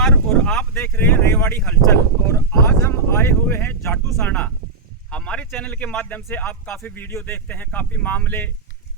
नमस्कार। और आप देख रहे हैं रेवाड़ी हलचल। और आज हम आए हुए हैं जाटूसाना। हमारे चैनल के माध्यम से आप काफ़ी वीडियो देखते हैं, काफ़ी मामले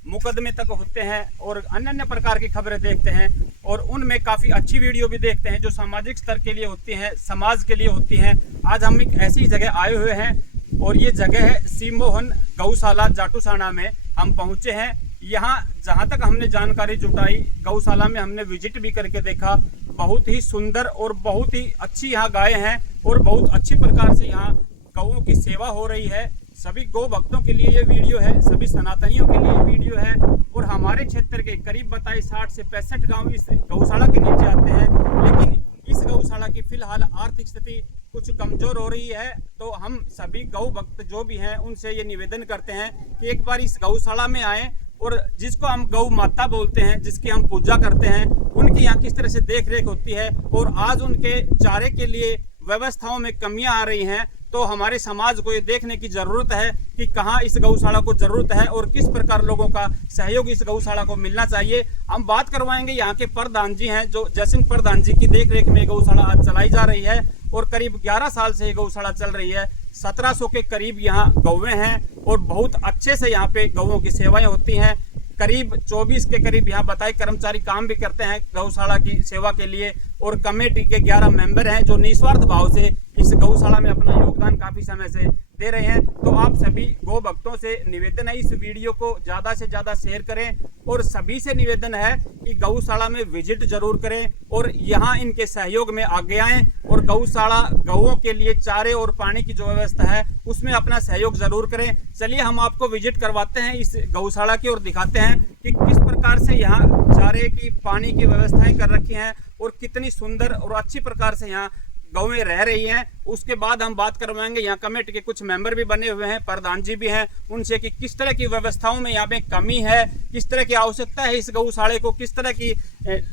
मुकदमे तक होते हैं और अन्य अन्य प्रकार की खबरें देखते हैं और उनमें काफ़ी अच्छी वीडियो भी देखते हैं जो सामाजिक स्तर के लिए होती हैं, समाज के लिए होती हैं। आज हम एक ऐसी जगह आए हुए हैं और ये जगह है सीमोहन गौशाला जाटूसाना में हम पहुँचे हैं। यहाँ जहाँ तक हमने जानकारी जुटाई, गौशाला में हमने विजिट भी करके देखा। बहुत ही सुंदर और बहुत ही अच्छी यहाँ गायें हैं और बहुत अच्छी प्रकार से यहाँ गौओं की सेवा हो रही है। सभी गौ भक्तों के लिए ये वीडियो है, सभी सनातनियों के लिए वीडियो है। और हमारे क्षेत्र के करीब बताए 60 से 65 गाँव इस गौशाला के नीचे आते हैं, लेकिन इस गौशाला की फिलहाल आर्थिक स्थिति कुछ कमजोर हो रही है। तो हम सभी गौ भक्त जो भी हैं उनसे ये निवेदन करते हैं कि एक बार इस गौशाला में आएँ और जिसको हम गौ माता बोलते हैं, जिसकी हम पूजा करते हैं, उनकी यहाँ किस तरह से देख रेख होती है। और आज उनके चारे के लिए व्यवस्थाओं में कमियां आ रही हैं, तो हमारे समाज को ये देखने की ज़रूरत है कि कहाँ इस गौशाला को ज़रूरत है और किस प्रकार लोगों का सहयोग इस गौशाला को मिलना चाहिए। हम बात करवाएंगे यहाँ के प्रधान जी हैं, जो जयसिंह प्रधान जी की देख रेख में गौशाला आज चलाई जा रही है और करीब 11 साल से ये गौशाला चल रही है। 1700 के करीब यहाँ गौवें हैं और बहुत अच्छे से यहाँ पे गौओं की सेवाएं होती हैं। करीब 24 के करीब यहाँ बताए कर्मचारी काम भी करते हैं गौशाला की सेवा के लिए और कमेटी के 11 मेंबर हैं जो निस्वार्थ भाव से इस गौशाला में अपना योगदान काफी समय से दे रहे हैं। तो आप सभी गौ भक्तों से निवेदन है, इस वीडियो को ज़्यादा से ज़्यादा शेयर करें और सभी से निवेदन है कि गौशाला में विजिट जरूर करें और यहाँ इनके सहयोग में आगे आएं और गौशाला गौओं के लिए चारे और पानी की जो व्यवस्था है उसमें अपना सहयोग जरूर करें। चलिए हम आपको विजिट करवाते हैं इस गौशाला की और दिखाते हैं कि किस प्रकार से यहाँ चारे की, पानी की व्यवस्थाएं कर रखी हैं और कितनी सुंदर और अच्छी प्रकार से यहाँ गौएं रह रही हैं। उसके बाद हम बात करवाएंगे, यहाँ कमेटी के कुछ मेंबर भी बने हुए हैं, प्रधान जी भी हैं, उनसे कि किस तरह की व्यवस्थाओं में यहाँ पे कमी है, किस तरह की आवश्यकता है इस गौशाले को, किस तरह की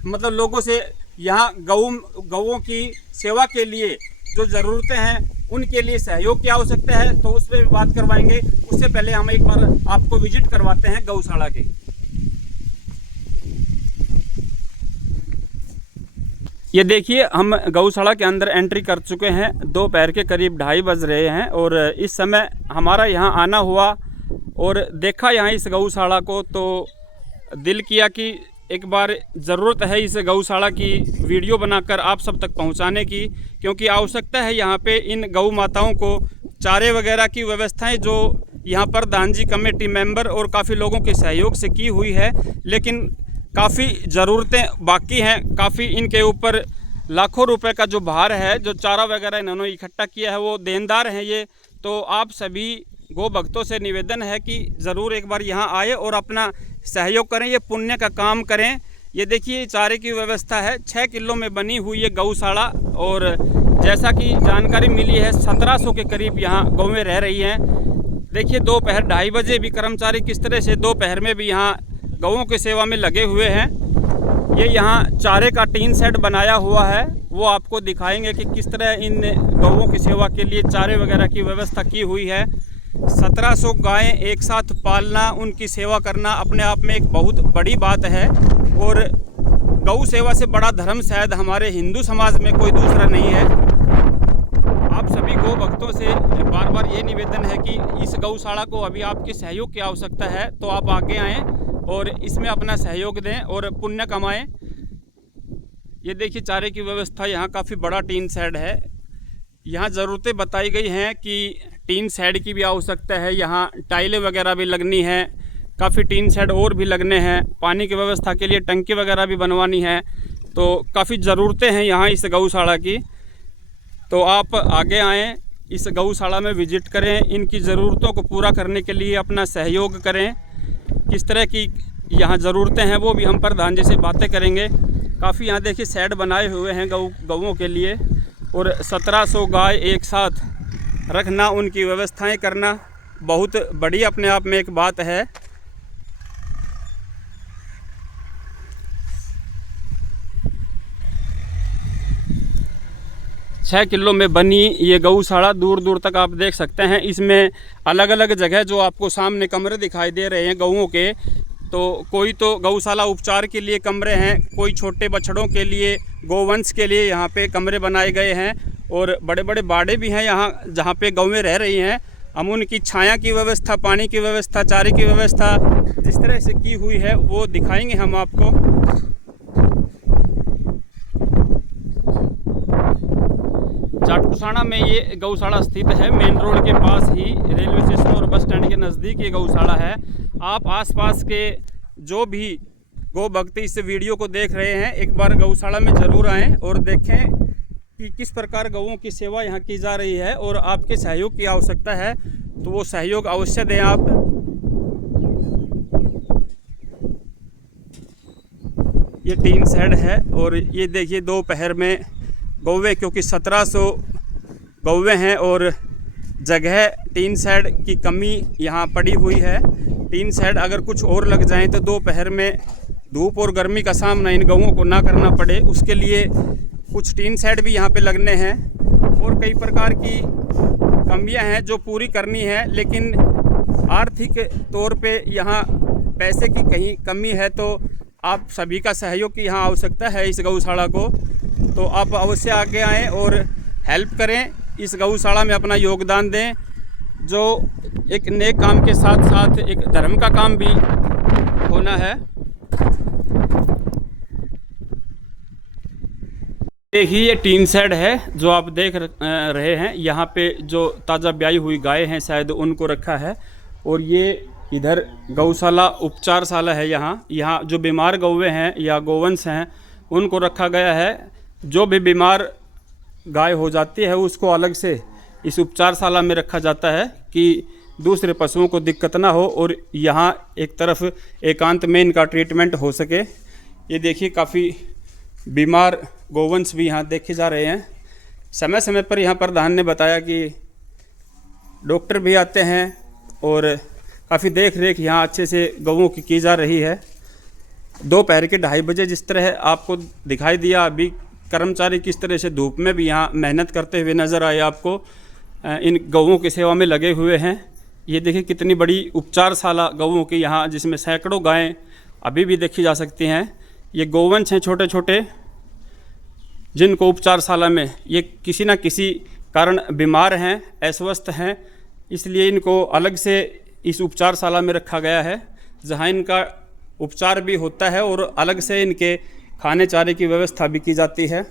मतलब लोगों से यहाँ गौओं की सेवा के लिए जो ज़रूरतें हैं उनके लिए सहयोग की आवश्यकता है, तो उस पर भी बात करवाएंगे। उससे पहले हम एक बार आपको विजिट करवाते हैं गौशाला की। ये देखिए, हम गौशाला के अंदर एंट्री कर चुके हैं। दोपहर के करीब 2:30 बज रहे हैं और इस समय हमारा यहाँ आना हुआ और देखा यहाँ इस गौशाला को तो दिल किया कि एक बार ज़रूरत है इस गौशाला की वीडियो बनाकर आप सब तक पहुँचाने की, क्योंकि आवश्यकता है यहाँ पे इन गौ माताओं को चारे वगैरह की व्यवस्थाएं जो यहाँ पर प्रधान जी, कमेटी मेंबर और काफ़ी लोगों के सहयोग से की हुई है, लेकिन काफ़ी ज़रूरतें बाकी हैं। काफ़ी इनके ऊपर लाखों रुपए का जो भार है, जो चारा वगैरह इन्होंने इकट्ठा किया है, वो देनदार हैं ये। तो आप सभी गौ भक्तों से निवेदन है कि ज़रूर एक बार यहाँ आए और अपना सहयोग करें, ये पुण्य का काम करें। ये देखिए चारे की व्यवस्था है, 6 किलो में बनी हुई है गौशाला और जैसा कि जानकारी मिली है 1700 के करीब यहाँ गौवें रह रही हैं। देखिए दोपहर 2:30 बजे भी कर्मचारी किस तरह से दोपहर में भी यहाँ गौओं की सेवा में लगे हुए हैं। ये यहाँ चारे का टीन सेट बनाया हुआ है, वो आपको दिखाएंगे कि किस तरह इन गौओं की सेवा के लिए चारे वगैरह की व्यवस्था की हुई है। 1700 गायें एक साथ पालना, उनकी सेवा करना अपने आप में एक बहुत बड़ी बात है और गौ सेवा से बड़ा धर्म शायद हमारे हिंदू समाज में कोई दूसरा नहीं है। आप सभी गौ भक्तों से बार बार ये निवेदन है कि इस गौशाला को अभी आपके सहयोग की आवश्यकता है, तो आप आगे आएँ और इसमें अपना सहयोग दें और पुण्य कमाएं। ये देखिए चारे की व्यवस्था, यहाँ काफ़ी बड़ा टीन शेड है। यहाँ ज़रूरतें बताई गई हैं कि टीन शेड की भी आवश्यकता है, यहाँ टाइलें वगैरह भी लगनी है, काफ़ी टीन शेड और भी लगने हैं, पानी की व्यवस्था के लिए टंकी वगैरह भी बनवानी है। तो काफ़ी ज़रूरतें हैं यहाँ इस गौशाला की। तो आप आगे आएँ, इस गौशाला में विजिट करें, इनकी ज़रूरतों को पूरा करने के लिए अपना सहयोग करें। किस तरह की यहाँ ज़रूरतें हैं वो भी हम प्रधान जी से बातें करेंगे। काफ़ी यहाँ देखिए शेड बनाए हुए हैं गौओं के लिए और 1700 गाय एक साथ रखना, उनकी व्यवस्थाएं करना बहुत बड़ी अपने आप में एक बात है। छः किलो में बनी ये गौशाला दूर दूर तक आप देख सकते हैं। इसमें अलग अलग जगह जो आपको सामने कमरे दिखाई दे रहे हैं गौओं के, तो कोई तो गौशाला उपचार के लिए कमरे हैं, कोई छोटे बछड़ों के लिए, गोवंश के लिए यहाँ पे कमरे बनाए गए हैं और बड़े बड़े बाड़े भी हैं यहाँ जहाँ पे गौवें रह रही हैं। हम उनकी छाया की व्यवस्था, पानी की व्यवस्था, चारे की व्यवस्था जिस तरह से की हुई है वो दिखाएंगे हम आपको। जाटूसाना में ये गौशाला स्थित है, मेन रोड के पास ही, रेलवे स्टेशन और बस स्टैंड के नज़दीक ये गौशाला है। आप आसपास के जो भी गौ भक्त इस वीडियो को देख रहे हैं, एक बार गौशाला में ज़रूर आएँ और देखें कि किस प्रकार गौओं की सेवा यहाँ की जा रही है। और आपके सहयोग की आवश्यकता है तो वो सहयोग अवश्य दें आप। ये टीन शेड है और ये देखिए दोपहर में गौवें, क्योंकि 1700 गौवें हैं और जगह टीन शेड की कमी यहाँ पड़ी हुई है। टीन शेड अगर कुछ और लग जाए तो दोपहर में धूप और गर्मी का सामना इन गौओं को ना करना पड़े, उसके लिए कुछ टीन शेड भी यहाँ पे लगने हैं। और कई प्रकार की कमियाँ हैं जो पूरी करनी है, लेकिन आर्थिक तौर पे यहाँ पैसे की कहीं कमी है तो आप सभी का सहयोग की यहाँ आवश्यकता है इस गौशाला को। तो आप अवश्य आगे आएँ और हेल्प करें, इस गौशाला में अपना योगदान दें, जो एक नेक काम के साथ साथ एक धर्म का काम भी होना है। देखिए ये टीन शेड है जो आप देख रहे हैं, यहाँ पे जो ताज़ा ब्याई हुई गाय हैं शायद उनको रखा है। और ये इधर गौशाला उपचारशाला है, यहाँ जो बीमार गौवें हैं या गोवंश हैं उनको रखा गया है। जो भी बीमार गाय हो जाती है उसको अलग से इस उपचारशाला में रखा जाता है कि दूसरे पशुओं को दिक्कत ना हो और यहाँ एक तरफ एकांत में इनका ट्रीटमेंट हो सके। ये देखिए काफ़ी बीमार गोवंश भी यहाँ देखे जा रहे हैं। समय समय पर यहाँ प्रधान ने बताया कि डॉक्टर भी आते हैं और काफ़ी देख रेख यहाँ अच्छे से गौओं की जा रही है। दोपहर के 2:30 बजे जिस तरह आपको दिखाई दिया, अभी कर्मचारी किस तरह से धूप में भी यहाँ मेहनत करते हुए नज़र आए आपको, इन गौओं की सेवा में लगे हुए हैं। ये देखिए कितनी बड़ी उपचारशाला गौओं की यहाँ, जिसमें सैकड़ों गायें अभी भी देखी जा सकती हैं। ये गोवंश हैं छोटे छोटे जिनको उपचारशाला में ये किसी न किसी कारण बीमार हैं, अस्वस्थ हैं, इसलिए इनको अलग से इस उपचारशाला में रखा गया है जहाँ इनका उपचार भी होता है और अलग से इनके खाने चारे की व्यवस्था भी की जाती है।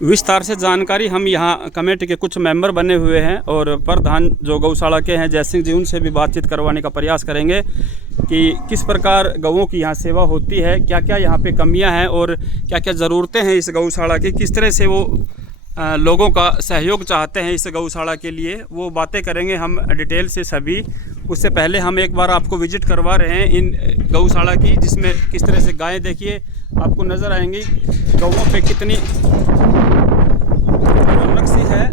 विस्तार से जानकारी हम यहाँ कमेटी के कुछ मेंबर बने हुए हैं और प्रधान जो गौशाला के हैं जय सिंह जी, उनसे भी बातचीत करवाने का प्रयास करेंगे कि किस प्रकार गौओं की यहाँ सेवा होती है, क्या क्या यहाँ पे कमियाँ हैं और क्या क्या ज़रूरतें हैं इस गौशाला की, किस तरह से वो लोगों का सहयोग चाहते हैं इस गौशाला के लिए, वो बातें करेंगे हम डिटेल से सभी। उससे पहले हम एक बार आपको विजिट करवा रहे हैं इन गौशाला की, जिसमें किस तरह से गायें देखिए आपको नज़र आएंगी, गौओं पे कितनी रौनक सी है।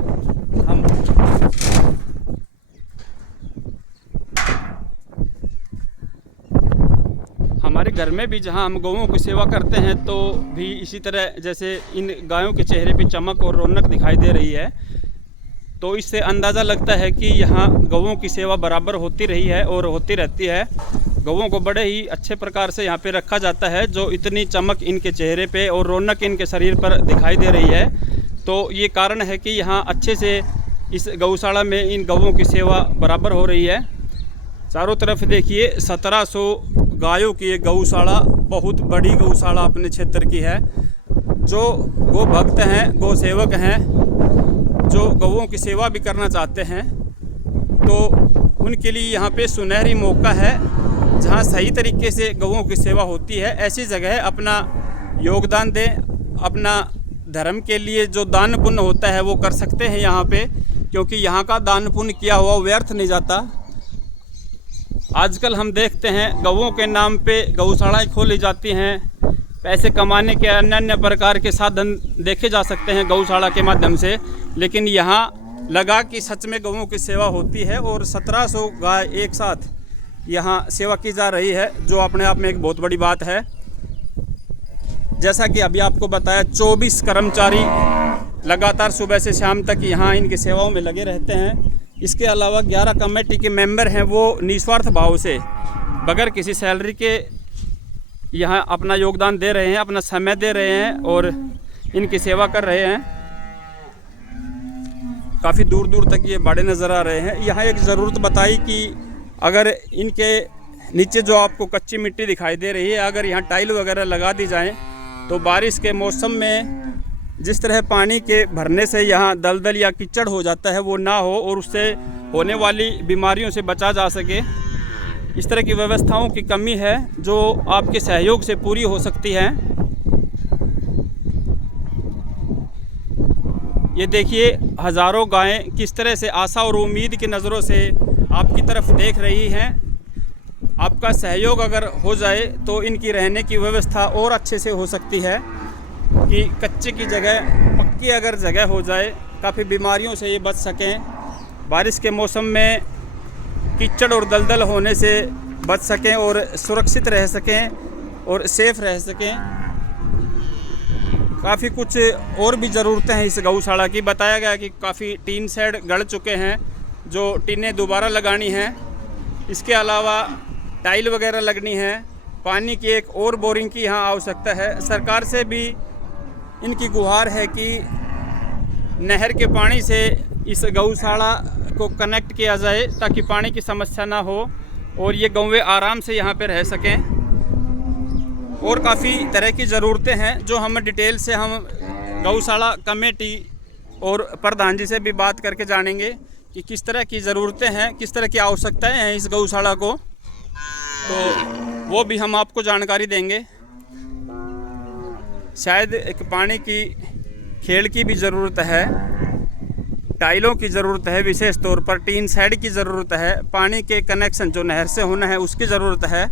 हमारे घर में भी जहां हम गौओं की सेवा करते हैं तो भी इसी तरह जैसे इन गायों के चेहरे पे चमक और रौनक दिखाई दे रही है, तो इससे अंदाज़ा लगता है कि यहाँ गौओं की सेवा बराबर होती रही है और होती रहती है। गौओं को बड़े ही अच्छे प्रकार से यहाँ पे रखा जाता है, जो इतनी चमक इनके चेहरे पे और रौनक इनके शरीर पर दिखाई दे रही है। तो ये कारण है कि यहाँ अच्छे से इस गौशाला में इन गौओं की सेवा बराबर हो रही है। चारों तरफ देखिए 1700 गायों की ये गौशाला बहुत बड़ी गौशाला अपने क्षेत्र की है। जो गौ भक्त हैं, गौ सेवक हैं, जो गौओं की सेवा भी करना चाहते हैं, तो उनके लिए यहाँ पे सुनहरी मौका है जहाँ सही तरीके से गौओं की सेवा होती है। ऐसी जगह अपना योगदान दें, अपना धर्म के लिए जो दान पुण्य होता है वो कर सकते हैं यहाँ पे, क्योंकि यहाँ का दान पुण्य किया हुआ व्यर्थ नहीं जाता। आजकल हम देखते हैं गौओं के नाम पे गौशालाएँ खोली जाती हैं, पैसे कमाने के अन्य अन्य प्रकार के साधन देखे जा सकते हैं गौशाला के माध्यम से, लेकिन यहाँ लगा कि सच में गौओं की सेवा होती है और 1700 गाय एक साथ यहाँ सेवा की जा रही है, जो अपने आप में एक बहुत बड़ी बात है। जैसा कि अभी आपको बताया 24 कर्मचारी लगातार सुबह से शाम तक यहाँ इनकी सेवाओं में लगे रहते हैं। इसके अलावा 11 कमेटी के मेंबर हैं, वो निस्वार्थ भाव से बगैर किसी सैलरी के यहाँ अपना योगदान दे रहे हैं, अपना समय दे रहे हैं और इनकी सेवा कर रहे हैं। काफ़ी दूर दूर तक ये बाड़े नज़र आ रहे हैं। यहाँ एक ज़रूरत बताई कि अगर इनके नीचे जो आपको कच्ची मिट्टी दिखाई दे रही है, अगर यहाँ टाइल वगैरह लगा दी जाए तो बारिश के मौसम में जिस तरह पानी के भरने से यहाँ दलदल या कीचड़ हो जाता है वो ना हो और उससे होने वाली बीमारियों से बचा जा सके। इस तरह की व्यवस्थाओं की कमी है जो आपके सहयोग से पूरी हो सकती है। ये देखिए हज़ारों गायें किस तरह से आशा और उम्मीद की नज़रों से आपकी तरफ देख रही हैं। आपका सहयोग अगर हो जाए तो इनकी रहने की व्यवस्था और अच्छे से हो सकती है कि कच्चे की जगह पक्की अगर जगह हो जाए, काफ़ी बीमारियों से ये बच सकें, बारिश के मौसम में कीचड़ और दलदल होने से बच सकें और सुरक्षित रह सकें और सेफ रह सकें। काफ़ी कुछ और भी ज़रूरतें हैं इस गौशाला की। बताया गया कि काफ़ी टीन शेड गड़ चुके हैं जो टीनें दोबारा लगानी हैं। इसके अलावा टाइल वगैरह लगनी है। पानी की एक और बोरिंग की यहाँ आवश्यकता है। सरकार से भी इनकी गुहार है कि नहर के पानी से इस गौशाला को कनेक्ट किया जाए ताकि पानी की समस्या ना हो और ये गौवें आराम से यहाँ पे रह सकें। और काफ़ी तरह की ज़रूरतें हैं जो हम डिटेल से हम गौशाला कमेटी और प्रधान जी से भी बात करके जानेंगे कि किस तरह की ज़रूरतें हैं, किस तरह की आवश्यकताएं हैं इस गौशाला को, तो वो भी हम आपको जानकारी देंगे। शायद एक पानी की खेल की भी ज़रूरत है, टाइलों की ज़रूरत है, विशेष तौर पर टीन शेड की ज़रूरत है, पानी के कनेक्शन जो नहर से होना है उसकी ज़रूरत है।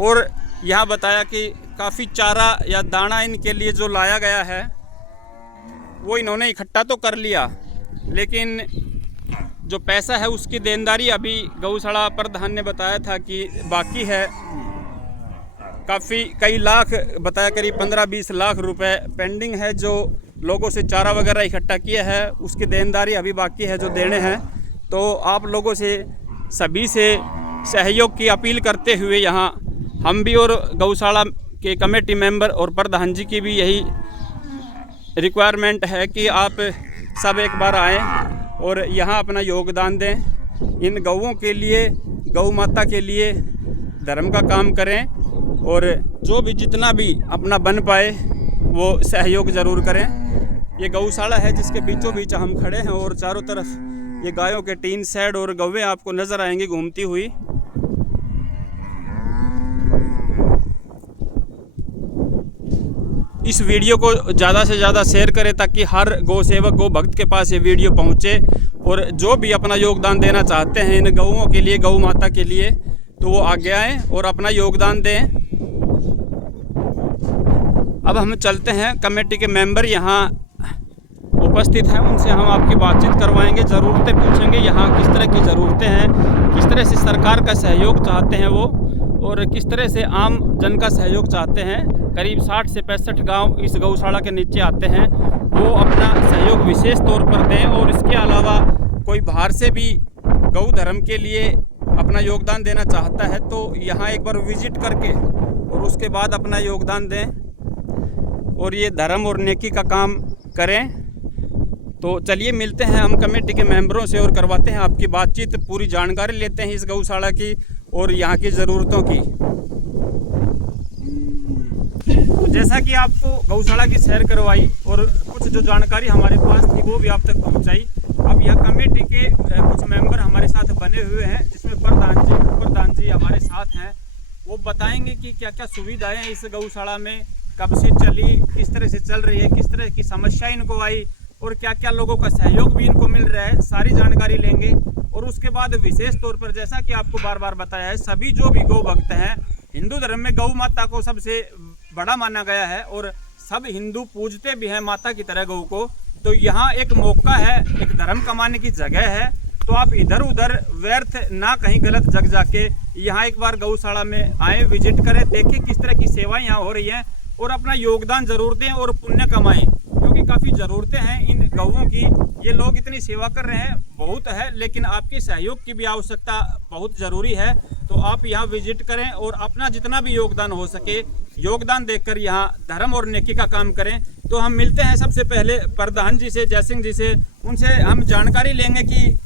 और यहाँ बताया कि काफ़ी चारा या दाना इनके लिए जो लाया गया है वो इन्होंने इकट्ठा तो कर लिया, लेकिन जो पैसा है उसकी देनदारी अभी गौशाला प्रधान ने बताया था कि बाकी है। काफ़ी कई लाख बताया, करीब 15-20 लाख रुपए पेंडिंग है जो लोगों से चारा वगैरह इकट्ठा किया है, उसकी देनदारी अभी बाकी है जो देने हैं। तो आप लोगों से सभी से सहयोग की अपील करते हुए यहाँ हम भी और गौशाला के कमेटी मेंबर और प्रधान जी की भी यही रिक्वायरमेंट है कि आप सब एक बार आएँ और यहाँ अपना योगदान दें। इन गौओं के लिए, गौ माता के लिए धर्म का काम करें और जो भी जितना भी अपना बन पाए वो सहयोग ज़रूर करें। ये गौशाला है जिसके बीचों बीच हम खड़े हैं और चारों तरफ ये गायों के टीन शेड और गौवें आपको नज़र आएंगी घूमती हुई। इस वीडियो को ज़्यादा से ज़्यादा शेयर करें ताकि हर गौ सेवक, गौ भक्त के पास ये वीडियो पहुँचे और जो भी अपना योगदान देना चाहते हैं इन गौओं के लिए, गौ माता के लिए, तो वो आगे आएँ और अपना योगदान दें। अब हम चलते हैं, कमेटी के मेंबर यहाँ उपस्थित हैं, उनसे हम आपकी बातचीत करवाएंगे, ज़रूरतें पूछेंगे, यहाँ किस तरह की ज़रूरतें हैं, किस तरह से सरकार का सहयोग चाहते हैं वो और किस तरह से आम जन का सहयोग चाहते हैं। करीब 60 से 65 गांव इस गौशाला के नीचे आते हैं, वो अपना सहयोग विशेष तौर पर दें और इसके अलावा कोई बाहर से भी गौ धर्म के लिए अपना योगदान देना चाहता है तो यहाँ एक बार विजिट करके और उसके बाद अपना योगदान दें और ये धर्म और नेकी का काम करें। तो चलिए मिलते हैं हम कमेटी के मेंबरों से और करवाते हैं आपकी बातचीत, पूरी जानकारी लेते हैं इस गौशाला की और यहाँ की ज़रूरतों की। तो जैसा कि आपको गौशाला की सैर करवाई और कुछ जो जानकारी हमारे पास थी वो भी आप तक पहुँचाई। अब यहाँ कमेटी के कुछ मेंबर हमारे साथ बने हुए हैं जिसमें प्रधान जी हमारे साथ हैं। वो बताएंगे कि क्या क्या सुविधाएं इस गौशाला में कब से चली, किस तरह से चल रही है, किस तरह की समस्या इनको आई और क्या क्या लोगों का सहयोग भी इनको मिल रहा है, सारी जानकारी लेंगे। और उसके बाद विशेष तौर पर जैसा कि आपको बार बार बताया है, सभी जो भी गौ भक्त हैं, हिंदू धर्म में गौ माता को सबसे बड़ा माना गया है और सब हिंदू पूजते भी हैं माता की तरह गौ को। तो यहाँ एक मौका है, एक धर्म कमाने की जगह है, तो आप इधर उधर व्यर्थ ना कहीं गलत जग जाके यहाँ एक बार गौशाला में आए, विजिट करें, देखें किस तरह की सेवाएं यहाँ हो रही हैं। और अपना योगदान जरूर दें और पुण्य कमाएं, क्योंकि काफ़ी ज़रूरतें हैं इन गौओं की। ये लोग इतनी सेवा कर रहे हैं, बहुत है, लेकिन आपके सहयोग की भी आवश्यकता बहुत ज़रूरी है। तो आप यहाँ विजिट करें और अपना जितना भी योगदान हो सके योगदान देकर यहाँ धर्म और नेकी का काम करें। तो हम मिलते हैं सबसे पहले प्रधान जी से, जय सिंह जी से। उनसे हम जानकारी लेंगे कि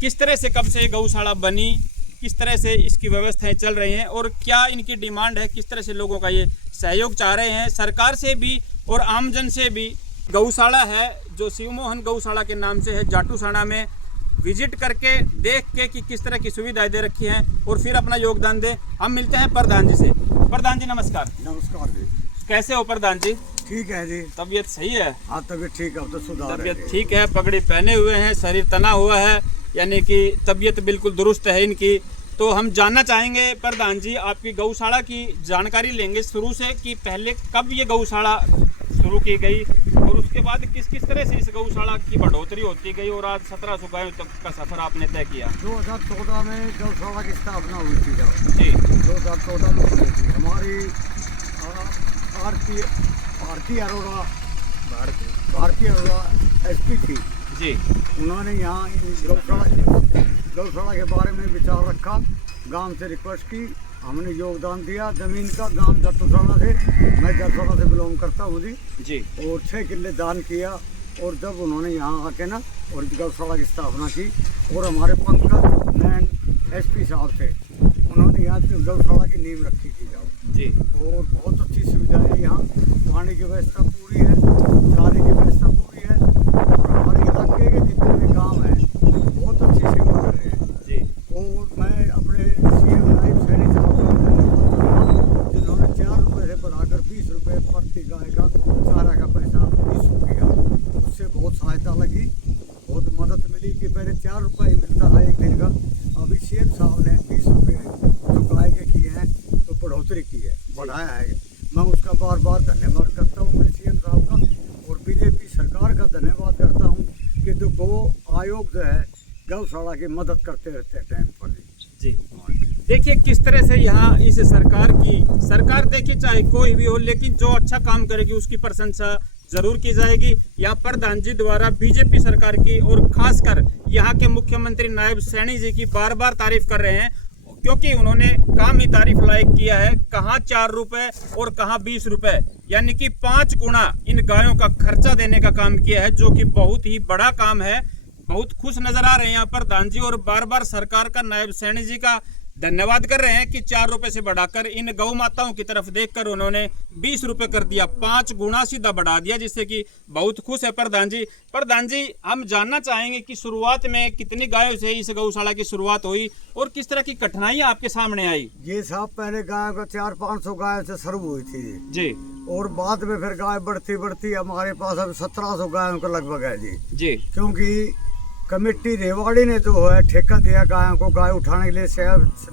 किस तरह से, कब से गौशाला बनी, किस तरह से इसकी व्यवस्थाएं चल रही हैं और क्या इनकी डिमांड है, किस तरह से लोगों का ये सहयोग चाह रहे हैं सरकार से भी और आमजन से भी। गौशाला है जो शिवमोहन गौशाला के नाम से है, जाटूसाना में विजिट करके देख के कि किस तरह की सुविधाएं दे रखी हैं और फिर अपना योगदान दे। हम मिलते हैं प्रधान जी से। प्रधान जी नमस्कार। नमस्कार जी। कैसे हो प्रधान जी? ठीक है जी। तबीयत सही है? हाँ तबीयत ठीक है, अब तो सुधार है। तबीयत ठीक है, पगड़ी पहने हुए हैं, शरीर तना हुआ है, यानी कि तबीयत बिल्कुल दुरुस्त है इनकी। तो हम जानना चाहेंगे प्रधान जी, आपकी गौशाला की जानकारी लेंगे शुरू से कि पहले कब ये गौशाला शुरू की गई और उसके बाद किस किस तरह से इस गौशाला की बढ़ोतरी होती गई और आज 1700 गायों तक का सफर आपने तय किया। 2014 में गौशाला की स्थापना हुई थी जब जी 2014 में हुई थी। हमारी भारती अरोड़ा SP थी जी। उन्होंने यहाँ गौशाला के बारे में विचार रखा, गांव से रिक्वेस्ट की, हमने योगदान दिया जमीन का। गांव जाटूसाना से, मैं जाटूसाना से बिलोंग करता हूँ जी। और 6 किले दान किया और जब उन्होंने यहाँ आके ना और गौशाला की स्थापना की और हमारे पंकज नैन SP साहब से उन्होंने यहाँ गौशाला की नींव रखी थी जी। और बहुत अच्छी सुविधा है यहाँ, पानी की व्यवस्था पूरी है, चारे की व्यवस्था पूरी है और हमारे इलाके के जितने भी गाँव हैं बहुत अच्छी सेवा कर रहे हैं जी। और मैं अपने CM नायब सैनी साहब का धन्यवाद करूँगा जिन्होंने 4 रुपये से बढ़ाकर 20 रुपये प्रति गाय का चारा का पैसा इशू किया। उससे बहुत सहायता लगी, बहुत मदद मिली कि पहले 4 रुपये मिलता था एक दिन का, अभी CM साहब ने 20 रुपये जो गाय के किए हैं तो बढ़ोतरी की है, बढ़ाया है। मैं उसका बार बार धन्यवाद करता हूँ अपने CM साहब का और BJP सरकार का धन्यवाद करता हूँ कि जो गौ आयोग जो है गौशाला की मदद करते रहते हैं टाइम पर जी। देखिए किस तरह से यहाँ इस सरकार देखिए चाहे कोई भी हो, लेकिन जो अच्छा काम करेगी उसकी प्रशंसा जरूर की जाएगी। यहाँ प्रधान जी द्वारा BJP सरकार की और खासकर यहाँ के मुख्यमंत्री नायब सैनी जी की बार बार तारीफ कर रहे हैं, क्योंकि उन्होंने काम ही तारीफ लायक किया है। कहाँ 4 रुपए और कहाँ 20 रुपए, यानी कि 5 गुना इन गायों का खर्चा देने का काम किया है, जो कि बहुत ही बड़ा काम है। बहुत खुश नजर आ रहे हैं यहाँ प्रधान जी और बार बार सरकार का नायब सैनी जी का धन्यवाद कर रहे हैं कि 4 रुपए से बढ़ाकर इन गौ माताओं की तरफ देखकर उन्होंने 20 रुपए कर दिया, 5 गुना सीधा बढ़ा दिया, जिससे कि बहुत खुश है प्रधान जी। प्रधान जी हम जानना चाहेंगे कि शुरुआत में कितनी गायों से इस गौशाला की शुरुआत हुई और किस तरह की कठिनाइयां आपके सामने आई? ये साहब पहले गायों का 400-500 गायों से शुरू हुई थी जी और बाद में फिर गाय बढ़ती हमारे पास अब 1700 गायों का लगभग है जी। क्योंकि कमेटी रेवाड़ी ने जो है ठेका दिया गायों को गाय उठाने के लिए,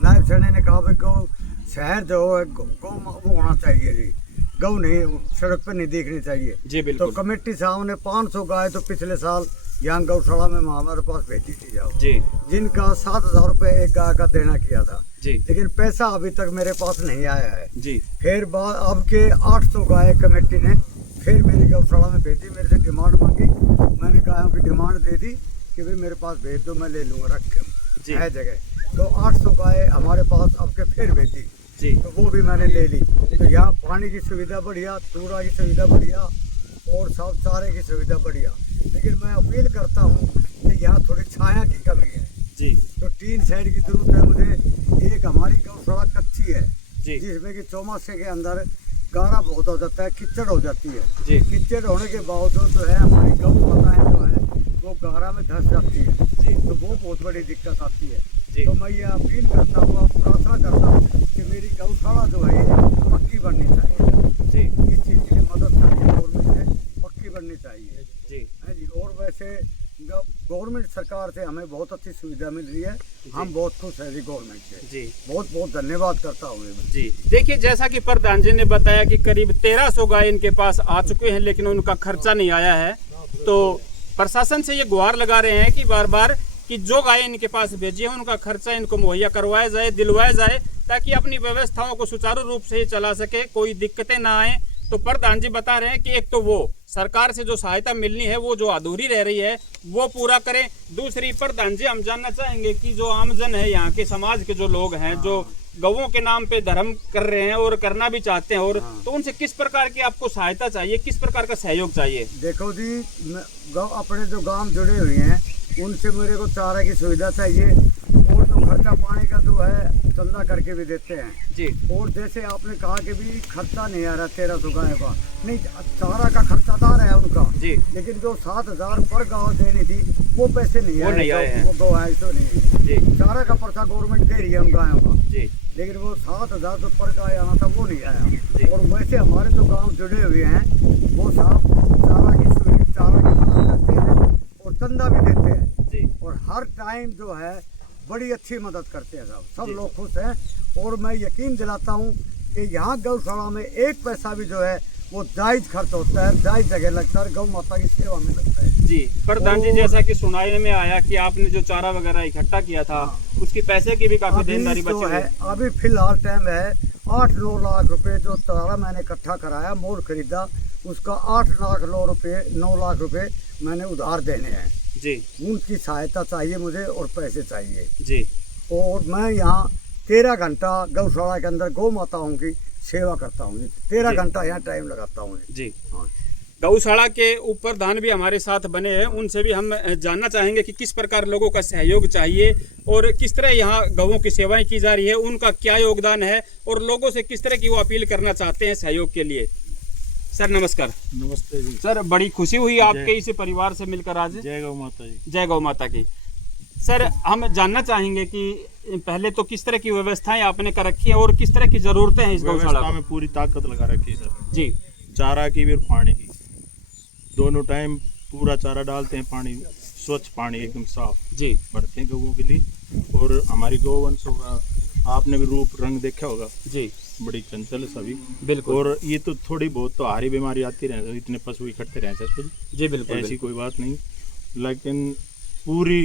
नायब सैनी ने कहा भाई गौ शहर जो है गौ वो होना चाहिए जी, गौ नहीं सड़क पर नहीं देखनी चाहिए जी। बिल्कुल। तो कमेटी साहब ने 500 गाय तो पिछले साल यहाँ गौशाला में हमारे पास भेजी थी जाओ जी, जिनका 7000 रुपये एक गाय का देना किया था जी। लेकिन पैसा अभी तक मेरे पास नहीं आया है जी। फिर बाद अब के 800 गाय कमेटी ने फिर मेरी गौशाला में भेजी, मेरे से डिमांड मांगी, मैंने गायों की डिमांड दे दी कि भाई मेरे पास भेज दो, मैं ले लूँगा रख के है जगह। तो 800 गाय हमारे पास अब के फिर भेजी जी। तो वो भी मैंने ले ली। तो यहाँ पानी की सुविधा बढ़िया, चूड़ा की सुविधा बढ़िया और सब चारे की सुविधा बढ़िया। लेकिन मैं अपील करता हूँ कि यहाँ थोड़ी छाया की कमी है जी। तो 3 साइड की जरूरत है मुझे। एक हमारी गौशाला कच्ची है जी, जिसमें कि चौमासे के अंदर गारा बहुत हो जाता है, कीचड़ हो जाती है जी। कीचड़ होने के बावजूद जो है हमारी गौ माताएं जो है वो गारा में धंस जाती है जी। तो वो बहुत बड़ी दिक्कत आती है जी। तो मैं ये अपील करता हूँ, आप प्रार्थना करता हूँ कि मेरी गौशाला जो है पक्की बननी चाहिए जी। इस चीज़ के लिए मदद करिए गवर्नमेंट से, पक्की बननी चाहिए जी है जी। और वैसे गवर्नमेंट सरकार से हमें बहुत अच्छी सुविधा मिल रही है, हम बहुत खुश हैं जी गवर्नमेंट से जी। बहुत बहुत धन्यवाद करता हूँ जी। देखिए जैसा कि प्रधान जी ने बताया कि करीब 1300 गाय इनके पास आ चुके हैं, लेकिन उनका खर्चा नहीं आया है। तो प्रशासन से ये गुहार लगा रहे हैं कि बार बार कि जो गाय इनके पास भेजी है उनका खर्चा इनको मुहैया करवाया जाए, दिलवाया जाए, ताकि अपनी व्यवस्थाओं को सुचारू रूप से चला सके, कोई दिक्कतें ना आए। तो प्रधान जी बता रहे हैं कि एक तो वो सरकार से जो सहायता मिलनी है वो जो अधूरी रह रही है वो पूरा करें। दूसरी प्रधान जी हम जानना चाहेंगे कि जो आमजन है यहाँ के समाज के जो लोग हैं जो गौओं के नाम पे धर्म कर रहे हैं और करना भी चाहते हैं और तो उनसे किस प्रकार की आपको सहायता चाहिए, किस प्रकार का सहयोग चाहिए? देखो जी, अपने जो गांव जुड़े हुए हैं उनसे मेरे को चारा की सुविधा चाहिए और जो खर्चा पानी का जो है चंदा करके भी देते हैं जी। और जैसे आपने कहा कि भी खर्चा नहीं आ रहा 1300 गायों का, नहीं चारा का खर्चादार है उनका जी, लेकिन जो 7000 पर गाँव देनी थी वो पैसे नहीं वो नहीं आए हैं। वो गौ है तो नहीं जी चारा का पर्चा गवर्नमेंट दे रही है उन गायों का जी, लेकिन वो 7000 जो पर गाय आना था वो नहीं जी। आया। और वैसे हमारे जो गांव जुड़े हुए हैं वो साहब चारा की मदद करते हैं और चंदा भी देते हैं जी। और हर टाइम जो है बड़ी अच्छी मदद करते हैं सब जी। लोग खुश हैं। और मैं यकीन दिलाता हूँ कि यहाँ गौशाला में एक पैसा भी जो है वो जायज खर्च होता है, जायज जगह लगता है, गौ माता की सेवा में लगता है जी। प्रधान जी जैसा कि सुनाई में आया कि आपने जो चारा वगैरह इकट्ठा किया था उसकी पैसे की भी काफी देनदारी बची है। अभी फिलहाल टाइम है 8-9 लाख रुपए जो चारा मैंने इकट्ठा कराया, मोल खरीदा, उसका 9 लाख रुपए मैंने उधार देने हैं जी। उनकी सहायता चाहिए मुझे और पैसे चाहिए जी। और मैं यहाँ 13 घंटा गौशाला के अंदर गौ माताओं की सेवा करता हूँ, 13 घंटा यहाँ टाइम लगाता हूँ जी। हाँ। गौशाला के ऊपर प्रधान भी हमारे साथ बने हैं, उनसे भी हम जानना चाहेंगे कि किस प्रकार लोगों का सहयोग चाहिए और किस तरह यहाँ गौओं की सेवाएं की जा रही है, उनका क्या योगदान है और लोगों से किस तरह की वो अपील करना चाहते हैं सहयोग के लिए। सर नमस्कार। नमस्ते जी। सर बड़ी खुशी हुई आपके इस परिवार से मिलकर आज। जय गौ माता जी। जय गौ माता की। सर हम जानना चाहेंगे कि पहले तो किस तरह की व्यवस्थाएं आपने कर रखी है और किस तरह की जरूरतें हैं इस गौशाला में? पूरी ताकत लगा रखी है सर जी। चारा की भी और पानी की, दोनों टाइम पूरा चारा डालते हैं, पानी स्वच्छ पानी एकदम साफ जी भरते हैं गौओं के लिए। और हमारी गौवंश होगा, आपने भी रूप रंग देखा होगा जी, बड़ी चंचल है सभी बिल्कुल। और ये तो थोड़ी बहुत तो हारी बीमारी आती रहे, इतने पशु इकट्ठे रहे सर जी बिल्कुल, ऐसी कोई बात नहीं, लेकिन पूरी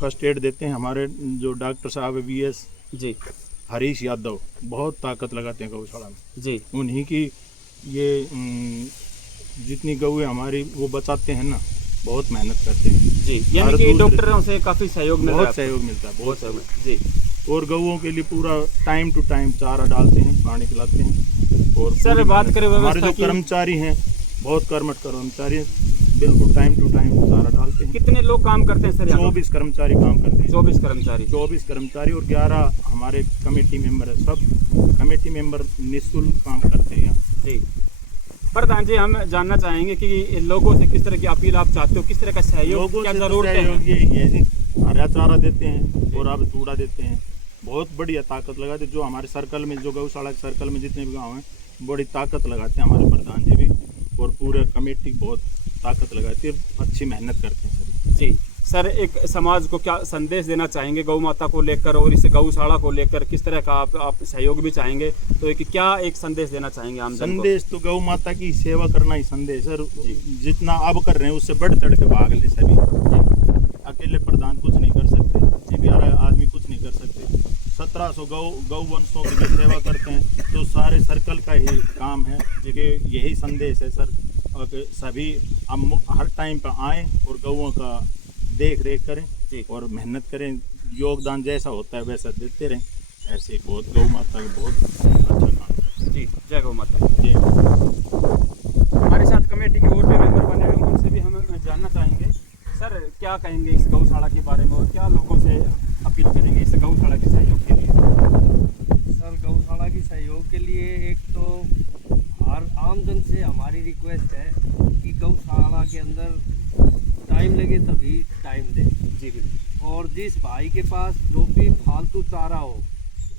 फर्स्ट एड देते हैं। हमारे जो डॉक्टर साहब है VS जी हरीश यादव, बहुत ताकत लगाते हैं गौशाला में जी। उन्हीं की ये जितनी गऊ है हमारी वो बचाते हैं ना, बहुत मेहनत करते हैं जी। यानी कि डॉक्टरों से काफी सहयोग मिल रहा है, बहुत सहयोग मिलता है, बहुत सहयोग जी। और गऊओं के लिए पूरा टाइम टू टाइम चारा डालते हैं, पानी पिलाते हैं। और सर बात करें हमारे जो कर्मचारी हैं बहुत कर्मठ कर्मचारी हैं, बिल्कुल टाइम टू टाइम चारा डालते हैं। कितने लोग काम करते हैं सर? 24 कर्मचारी काम करते हैं। 24 कर्मचारी, 24 कर्मचारी और 11 हमारे कमेटी मेंबर है। सब कमेटी मेंबर निःशुल्क काम करते हैं जी। प्रधान जी हम जानना चाहेंगे कि लोगों से किस तरह की अपील आप चाहते हो, किस तरह का सहयोग, क्या जरूरत है? ये जी हरा चारा देते हैं और अब चूड़ा देते हैं, बहुत बढ़िया ताकत लगाते। जो हमारे सर्कल में, जो गौशाला के सर्कल में जितने भी गाँव हैं बड़ी ताकत लगाते हैं हमारे प्रधान जी भी और पूरे कमेटी बहुत ताकत लगाती है, अच्छी मेहनत करते हैं सर जी। सर एक समाज को क्या संदेश देना चाहेंगे गौ माता को लेकर और इस गौशाला को लेकर, किस तरह का आप सहयोग भी चाहेंगे, तो क्या एक संदेश देना चाहेंगे आम जन को? संदेश तो गौ माता की सेवा करना ही संदेश सर, जितना अब कर रहे हैं उससे बढ़ चढ़ के भाग ले सभी। अकेले प्रधान कुछ नहीं कर सकते, 11 आदमी कुछ नहीं कर सकते। 1700 गौ वंशों की जो सेवा करते हैं तो सारे सर्कल का ही काम है, कि यही संदेश है सर, और सभी हर टाइम पर आएँ और गौओं का देख रेख करें और मेहनत करें, योगदान जैसा होता है वैसा देते रहें। ऐसे बहुत गौ माता का बहुत अच्छा काम है जी। जय गौ माता जी। जय। हमारे साथ कमेटी के और भी मेंबर बने हुए हैं, उनसे भी हम जानना चाहेंगे। सर क्या कहेंगे इस गौशाला के बारे में और क्या लोगों से अपील करेंगे इस गौशाला के सहयोग के लिए? सर गौशाला की सहयोग के लिए एक तो हर आमजन से हमारी रिक्वेस्ट है कि गौशाला के अंदर टाइम लगे तभी टाइम दें जी बिल्कुल। और जिस भाई के पास जो भी फालतू चारा हो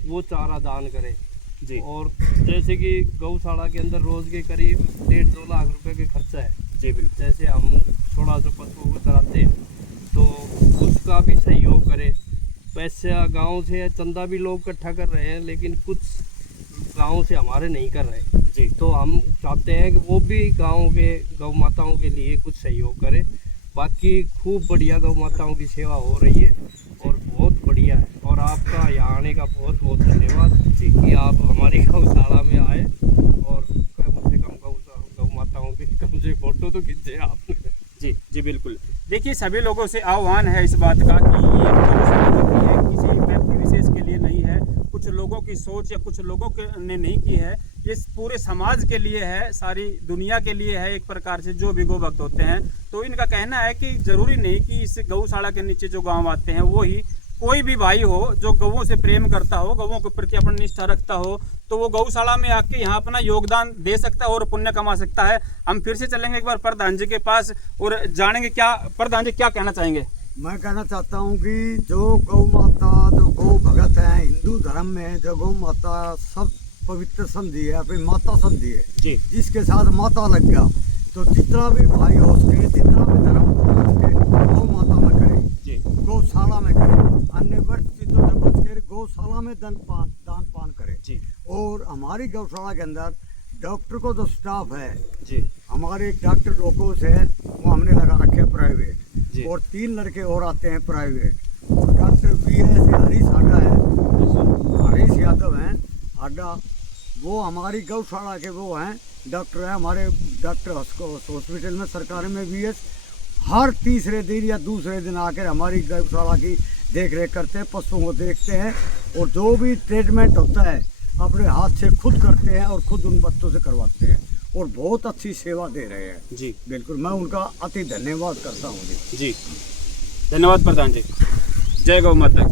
वो चारा दान करे जी। और जैसे कि गौशाला के अंदर रोज़ के करीब 1.5-2 लाख रुपए के खर्चा है जी बिल्कुल। जैसे हम थोड़ा सा पशुओं को चराते हैं तो उसका भी सहयोग करें। पैसा गांव से चंदा भी लोग इकट्ठा कर रहे हैं लेकिन कुछ गांव से हमारे नहीं कर रहे जी। तो हम चाहते हैं कि वो भी गाँव के गौ माताओं के लिए कुछ सहयोग करें। बाकी खूब बढ़िया गौ माताओं की सेवा हो रही है और बहुत बढ़िया है। और आपका यहाँ आने का बहुत बहुत धन्यवाद कि आप हमारी गौशाला में आए और कम से कम गौ मुझे फोटो तो खींचे आपने। जी जी बिल्कुल। देखिए सभी लोगों से आह्वान है इस बात का कि ये गौशाला जो है किसी व्यक्ति विशेष के लिए नहीं है, कुछ लोगों की सोच या कुछ लोगों ने नहीं की है, ये पूरे समाज के लिए है, सारी दुनिया के लिए है एक प्रकार से, जो भी गौ भक्त होते हैं। तो इनका कहना है कि जरूरी नहीं कि इस गौशाला के नीचे जो गाँव आते हैं वो ही, कोई भी भाई हो जो गौों से प्रेम करता हो, गौों के प्रति अपनी निष्ठा रखता हो, तो वो गौशाला में आके यहाँ अपना योगदान दे सकता है और पुण्य कमा सकता है। हम फिर से चलेंगे एक बार प्रधान जी के पास और जानेंगे क्या प्रधान जी क्या कहना चाहेंगे। मैं कहना चाहता हूँ कि जो गौ माता, जो गौ भगत है हिंदू धर्म में, जो गौ माता सब पवित्र संधि है, फिर माता संधि है जी। जिसके साथ माता लग गया, तो जितना भी भाई हो सके, जितना भी धर्म हो सके, गौ माता में करे जी, गौशाला में करे, अन्य वर्ष चीजों से बच कर गौशाला में दान पान करे जी और हमारी गौशाला के अंदर डॉक्टर को जो स्टाफ है, जी हमारे एक डॉक्टर लोकोस है, वो हमने लगा रखे हैं प्राइवेट, जी। और 3 लड़के और आते हैं प्राइवेट। डॉक्टर VS हरीश हाडा है, हरीश यादव हैं हाडा, वो हमारी गौशाला के वो हैं डॉक्टर हैं, हमारे डॉक्टर हॉस्पिटल में सरकारी में VS हर तीसरे दिन या दूसरे दिन आकर हमारी गौशाला की देख रेख करते हैं, पशुओं को देखते हैं और जो भी ट्रीटमेंट होता है अपने हाथ से खुद करते हैं और खुद उन बच्चों से करवाते हैं और बहुत अच्छी सेवा दे रहे हैं। जी बिल्कुल, मैं उनका अति धन्यवाद करता हूँ जी। जी, धन्यवाद प्रधान जी। जय गौ माता।